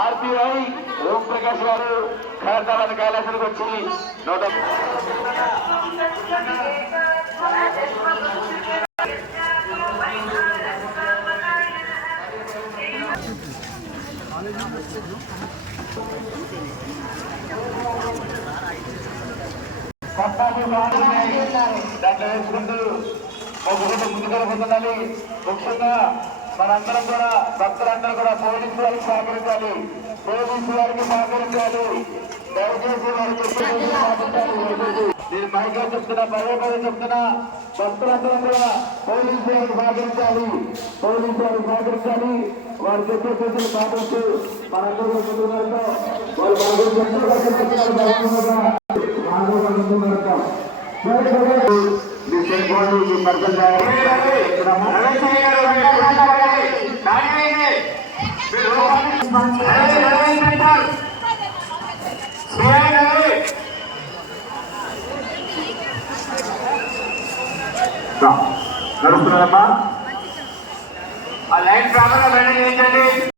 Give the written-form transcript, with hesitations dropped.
RPI Om Prakash గారు ఖైరతాబాద్ కైలాసానికి వచ్చి నోట దాంట్లో వేసుకుంటూ ఒక్కొక్కటి ముందుకెళ్ళిపోతుండాలి. ముఖ్యంగా మనందరం కూడా భక్తులందరూ కూడా పోలీసు వారికి సహకరించాలి. పోలీసు వారికి సహకరించాలి. దయచేసి వారికి నేను మైగా చెప్తున్నా, పదే పదే చెప్తున్నా, భక్తులందరూ కూడా పోలీసు వారికి సహకరించాలి. పోలీసు వారికి సహకరించాలి. వారు చెప్పే చేతులు పాటిస్తూ మనందరూ ముందుకు నడుస్తున్నారమ్మా. ఆ లైన్ ప్రాబ్లం చేయించండి.